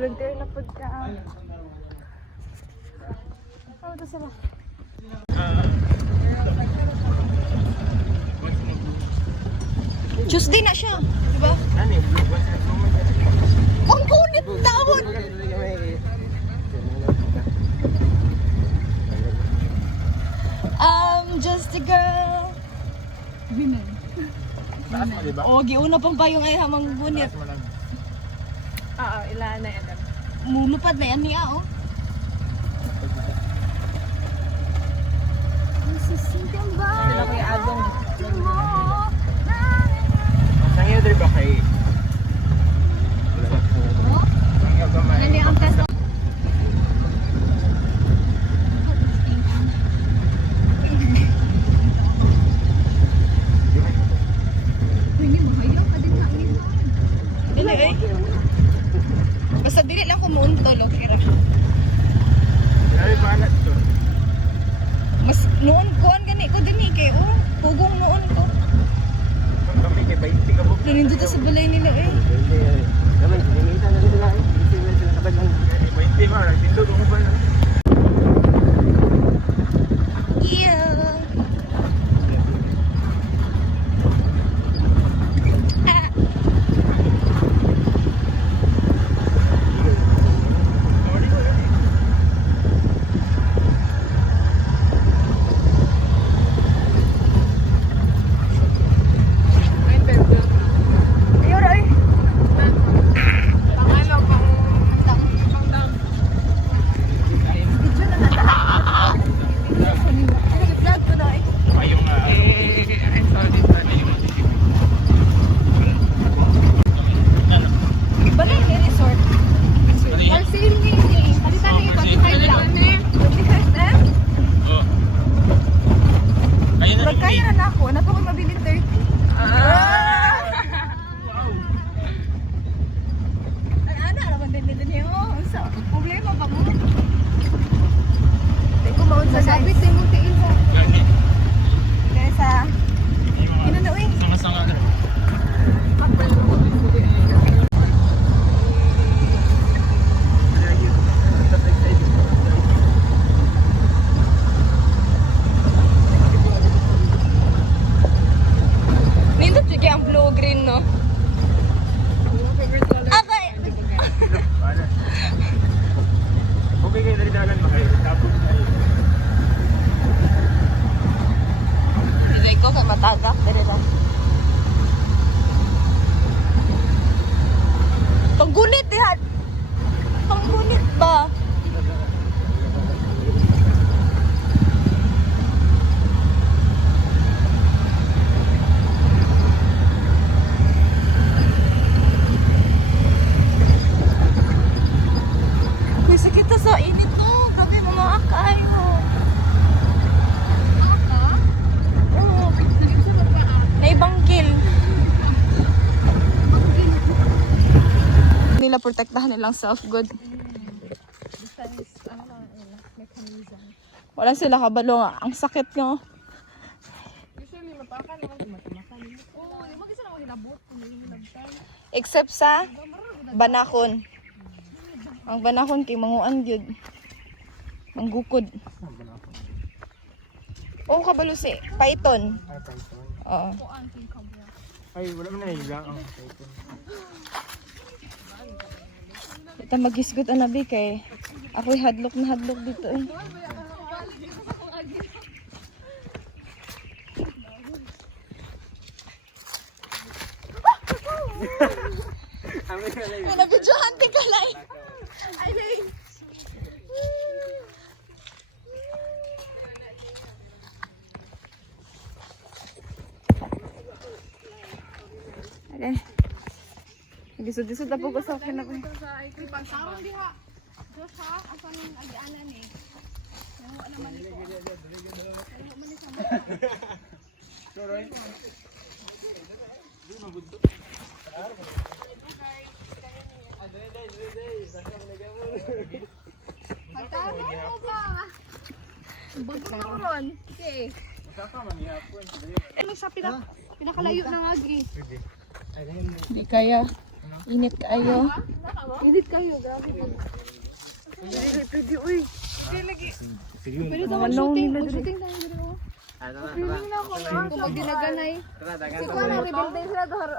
Volunteer na po ka. Oh, ito sila. Tuesday na siya, di ba? Ang kunit taon! Just a girl. Binan. Taas mo, diba? O, giuna pang pa yung ay hamang bunit. Oo, ilan na yan. Mulupad na yan niya, oh. Sila ko yung adong. Sangyo diri ba kay? Sangyo ba may? Ano ang test? Dili eh. Basta dili lang kumuuntol, okay ra. Dili ba alat to? Mas noon kuan gani ko dinhi kay oh, pugong noon ko. Kami kay 20 ka buk. Dili dito sa balay nila eh. Naman dinita na nila eh. Hindi sila kabad lang. 20 ma, tindog mo ba na? Yeah. Kaya na ako, nato ko mabili 30. Ano naman din niyo? Sa problema ba mo? Di ko maun sa sabit din mo tiin mo. Kaya sa inano eh. Sanga-sanga ka. Nindot juga ang blue green no. Okay. Okay kayo dari dalan makay. Tapos ay. Hindi ko kay matagak dire lang. Panggunit dihat. Panggunit ba? Uy, sakit na sa init to. Grabe mga kayo. Oo. Naibanggil. Nila protektahan nilang self-good. Wala sila kabalo nga. Ang sakit nga. Usually, mapakan naman tumatakan. Oo, di ba kasi naman hinabot? Except sa banakon. Ang banakon kay manguan gyud. Manggukod. Oo, kabalo si Python. Ay, Python. Oo. Ay, wala man na hilang ang Python. Ito mag-isgot anabi kay ako'y hadlok na hadlok dito eh. Wala videohan ti kalay. Ay nay. Okay. Disud-disud na po ko sa akin na po. Pansarong diha. Diyos ha, asan yung agianan eh. Nahuwa naman ito. Soroy. Pagtama mo ba? Bago na ko ron. Okay. Saka man ihapon. Ano sa pinakalayo na nga gi. Pwede. Ay, Hindi kaya. Init kayo. Init kayo, grabe po. Pwede, uy. Pwede daw mag-shooting. Mag-shooting tayo dito. Feeling na ako na. Kung magdinaganay. Si ko na, rebuilding sila doon.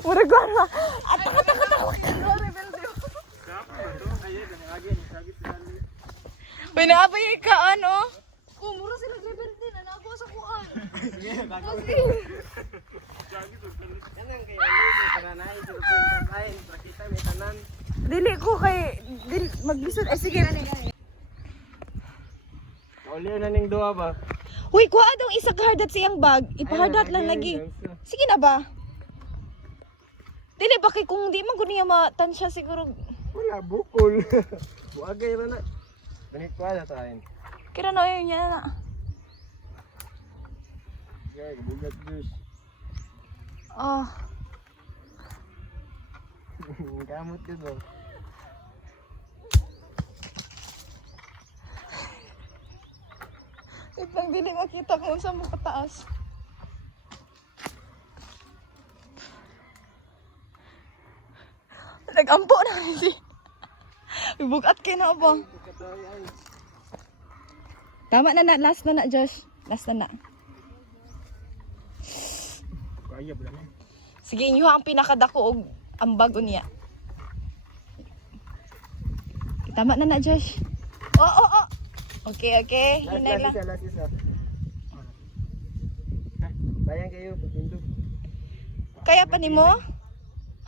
Mura gwana. Pinapay ka ano? Oh, mura sila rebuilding. Ano ako sa kuan? Dili ko kay maglisod. Ay sige. Uli na ning duha ba? Uy, kuha dong isa kahardat siyang bag. Ipahardat lang lagi. Sige na ba? Dili ba kay kung di man gud niya matansya siguro. Wala bukol. Buagay ra na. Ganit ko ala tayo. Kira na yun niya na. Okay, bugat juice. Oh. Gamot yun ba? Wait lang, dili makita kung saan mo kataas. Nag-ampo na hindi. Bugat kayo na ba? Tama na na, last na na, Josh. Last na na. Kaya ba na? Sige, inyo ang pinakadako og ang bago niya. Tama na na, Josh. Oh. Okay. Hinay lang. Last isa. Sayang kayo, pagpindog. Kaya pa nimo?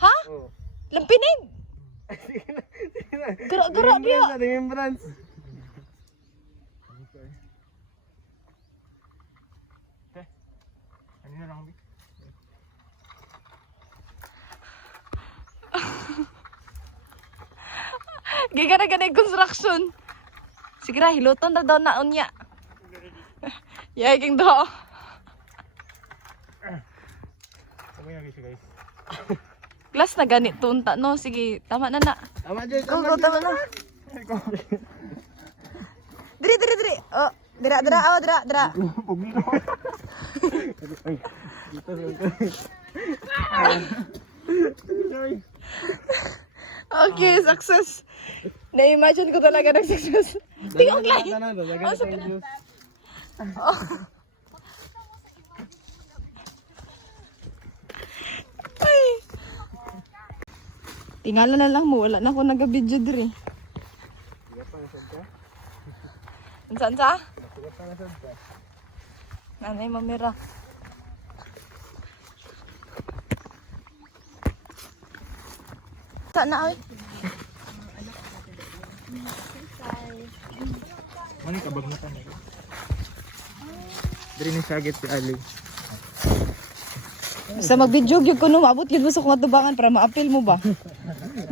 Ha? Oo. Lampinig! Sige na. Gara-gara diya. Remembrance. Ano na lang, Bi? Gigana-gana construction. Sige ra, hilutan na daw naon niya. Yaging daw. Sabay na guys. Glass na ganit tunta, no? Sige, tama na na. Tama, Joy. Oo, tama na. Diri. Oh, dira. Pugino. Okay, success. Na-imagine ko talaga nag-success. Tingog lang. Ay. Tingala na lang mo, wala na ako nag-video diri. Saan sa? Nanay mamira. Saan na ay? Mani kabag na tayo. Diri ni sagit si Ali. Sa mag-video gyud ko no, maabot gyud mo sa kong atubangan para ma-appeal mo ba?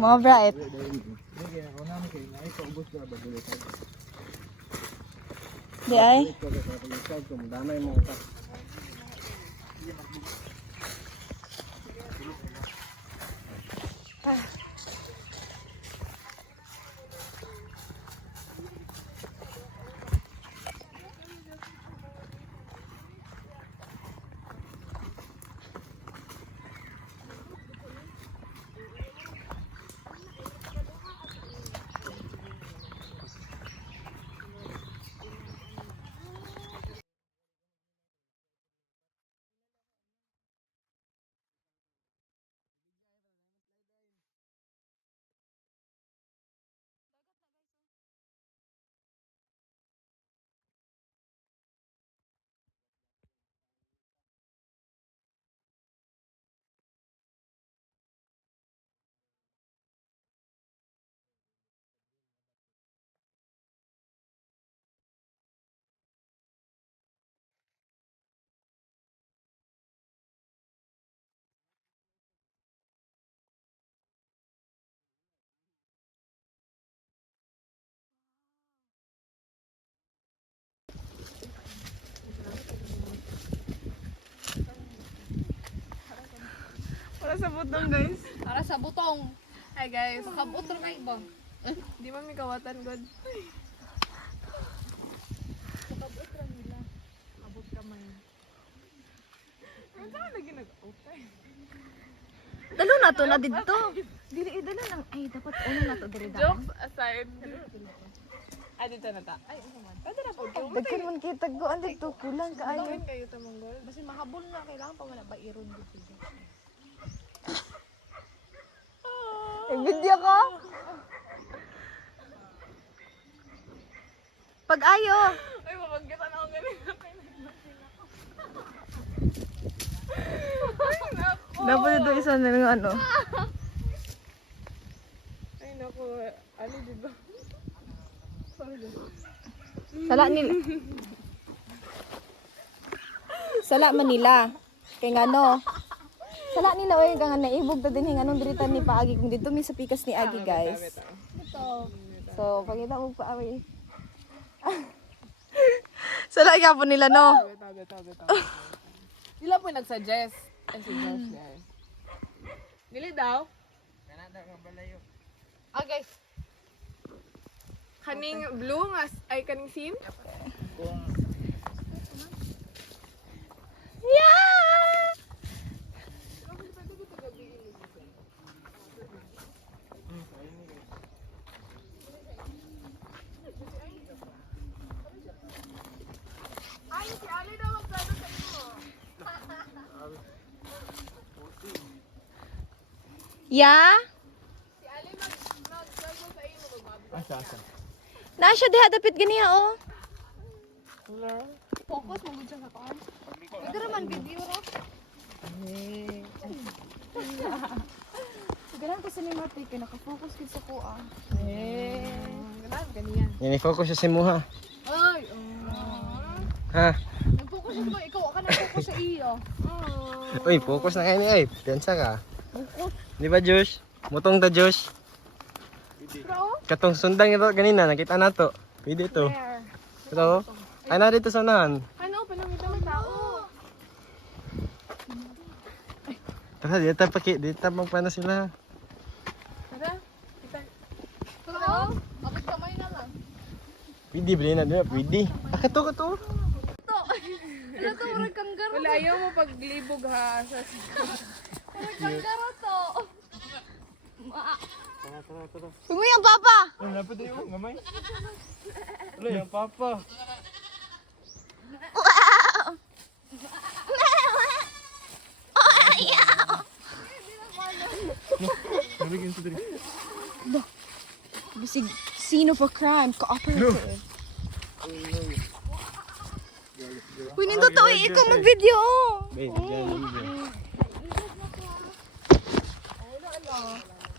Mga bright. Di ay. Para sa butong, guys. Para sa butong. Hi guys, kabot ra kay ba? Di man mi kawatan god. Kabot ra nila. Kabot kamay. Dalo na to na dito. Dili dala lang. Ay dapat uno na to diri daw. Jokes aside. Ay, dito na ta. Ay, ano man. Pwede na po. Dagkan man kita go dito kulang kaayo. Gawin kayo tamanggol. Kasi mahabol na kailangan pa wala ba iron dito. Video ko. Pag ayo. Ay, mapagkitan ako ganito. Dapat ito isa na ng ano. Ay, naku. Ano dito? Sala nila. Sala Manila. Kay ngano. Sala nila oy kang naibog ta din anong dirita ni Paagi kung dito mi sa pikas ni Agi guys. Ito. So, pagita mo pa away. Sala gyapon nila no. Sila po nag-suggest. Ay, si Josh guys. Dili daw? Ah, guys. Kaning blue nga, ay kaning sim? Yeah! Ay, si Ali daw magplano sa iyo. Yeah? Si Ali magplano sa iyo. Asa. Na siya diha dapit ganiya oh. Focus mo siya sa kaan. Pwede naman video ro. Siguro ko sa limatik kay naka-focus kid sa kuha. Ganun, ganyan. Yan i-focus sa simuha. Ay, Ha? nag-focus ako. Ikaw, ka nag-focus sa iyo. Uy, focus na kayo ni ay. Piyansa ka. Di ba, Josh? Mutong ta, Josh. Bro? Katong sundang ito ganina, nakita na to. Pwede ito. Ito. Ay, na dito sa unahan. Ano, pinamita mo tao. Tara, dito magpana sila. Tara, kita. Tara, kapit kamay na lang. Pwede, bilhin na doon. Pwede. Kato. Ano to, murag kanggaro. Wala, ayaw mo paglibog ha. Murag kanggaro to. Tungoy ang papa. Ay, napad yung gamay. Wala, yung papa. Nabigyan sa diri. Bisig scene of a crime, cooperative. Uy, nindot to ikaw mag-video. Babe, dyan.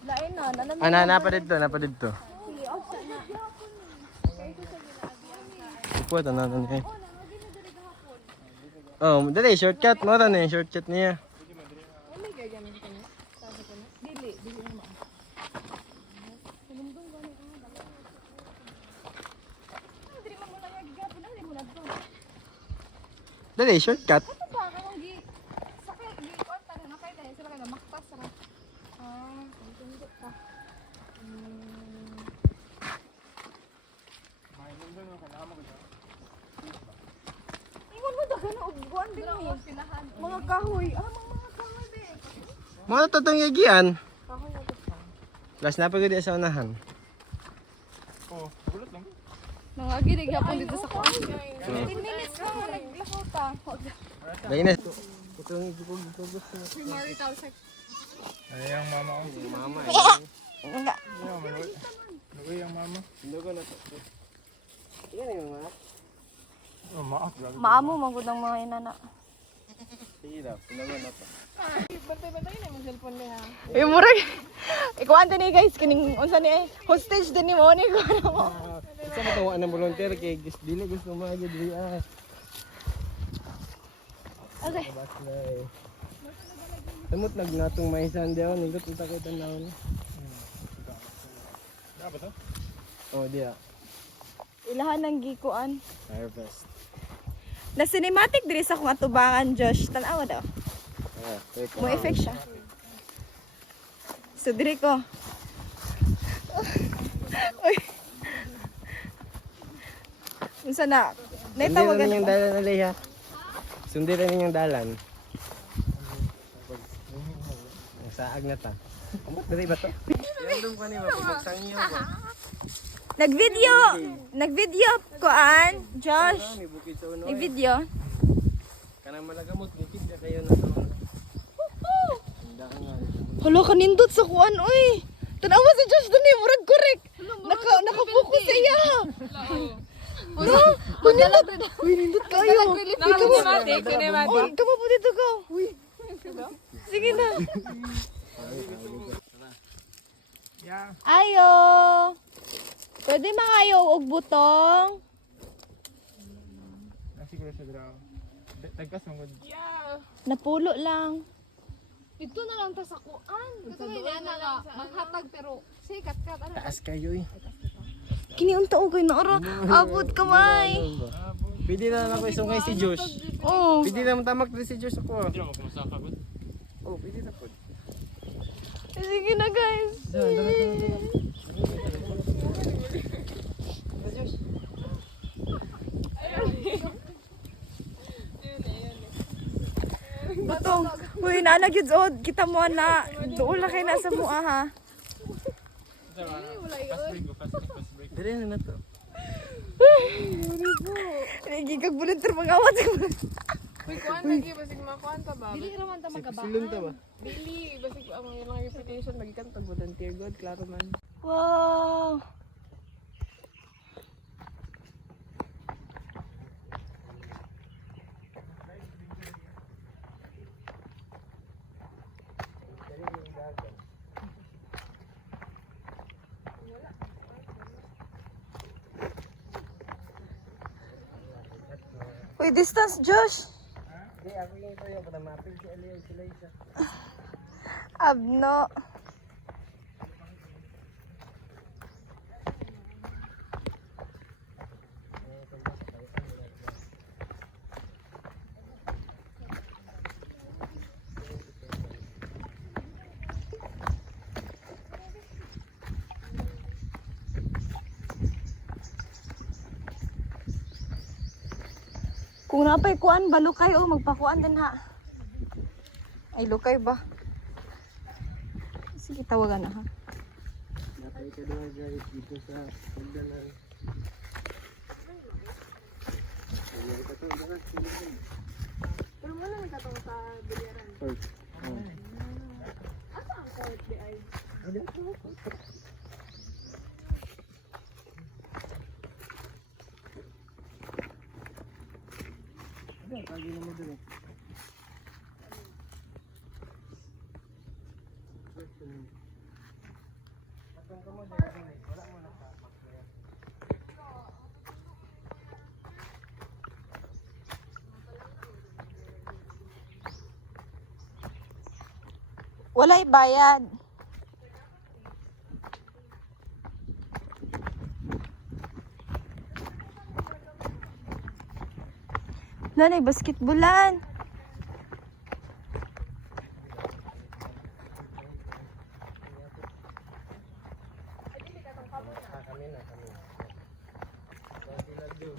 Lain na, nalam. Napa dito. Upo, tanan niya. Oh, dali, shortcut mo rin shortcut niya. Dali, shortcut. Iwan mo dagan na ubuan din eh. Mga kahoy. Mga kahoy din. Mga tatong yagian. Last na pagod sa unahan. Mga ginig hapon dito sa kuha. 15 minutes lang naglakaw ta. Lagi na. Premarital sex. Ay, ang mama ko. Mama Nga. Ano yung mama? Hindi ko na to. Yan yung mama. Oh, maak. Maamo magud ang mga inana. Sige daw, pinago na to. Bantay-bantay na yung cellphone niya. Uy, murag. Ikaw ante ni guys kining unsa ni hostage din ni mo ni ko na mo. Isa matawa ng volunteer kay dili gusto mo agad dili ah. Okay. Samot nagnatong maisan diaw nigot unta kay tanaw ni. Dapat to? Oh, dia. Ilahan ng gikuan. Harvest. Na cinematic diri sa kung atubangan Josh. Tan-awa daw. Mo effect siya. So diri ko. Uy. Unsa na? Naitawagan Sundin ko. yung dalan na Leia. Sundin rin yung dalan. Taag na ta. Amot na ba to? Yan ko ni mapagsang iyo ko. Nag-video koan, Josh. May bukid sa uno. Nag-video. Kanang malagamot bukid na kayo na to. Hala, kanindot sa kuan, oy. Tanawa si Josh dun eh, murag correct. Naka-focus siya. No, kanindot. Uy, nindot kayo. Naka-cinematic, cinematic. Uy, kama po dito ko. Uy. Sige na. Yeah. Ayo. Pwede mangayo og butong. Siguro sa draw. Tagkas mo gud. Napulo lang. Dito na lang ta sa kuan. Ito na nga maghatag pero sikat ka ano. Taas kayo eh. Kini unta og kay naara. Abot kamay. Pwede na lang ako isungay si Josh. Oh. Pwede na tamak din si Josh ako. Pwede mo kumusaka gud. Oh, pwede na po. Sige na, guys. Batong, uy, nanagyod od kita mo na doon lang kayo nasa mua ha. Dire na to. Nagigag volunteer mangawat ko. May kuan lagi basig makuan ta ba? Dili raman ta magaba. Silun ta ba? Dili basig ang ilang reputation magikan tag volunteer god klaro man. Wow. Uy, distance, Josh. Di ako yung tayo para mapig si Aliyo sila isa. Abno. Kung napay kuan ba lukay o magpakuan din ha. Ay lukay ba? Sige tawagan na ha. Napay ka doon guys dito sa pagdalan. Pero mo lang katong sa bilyaran. Asa ang court di ay? Pagi na mo doon. Walay bayad. Nanay, basketballan. Kami na. So, sila do.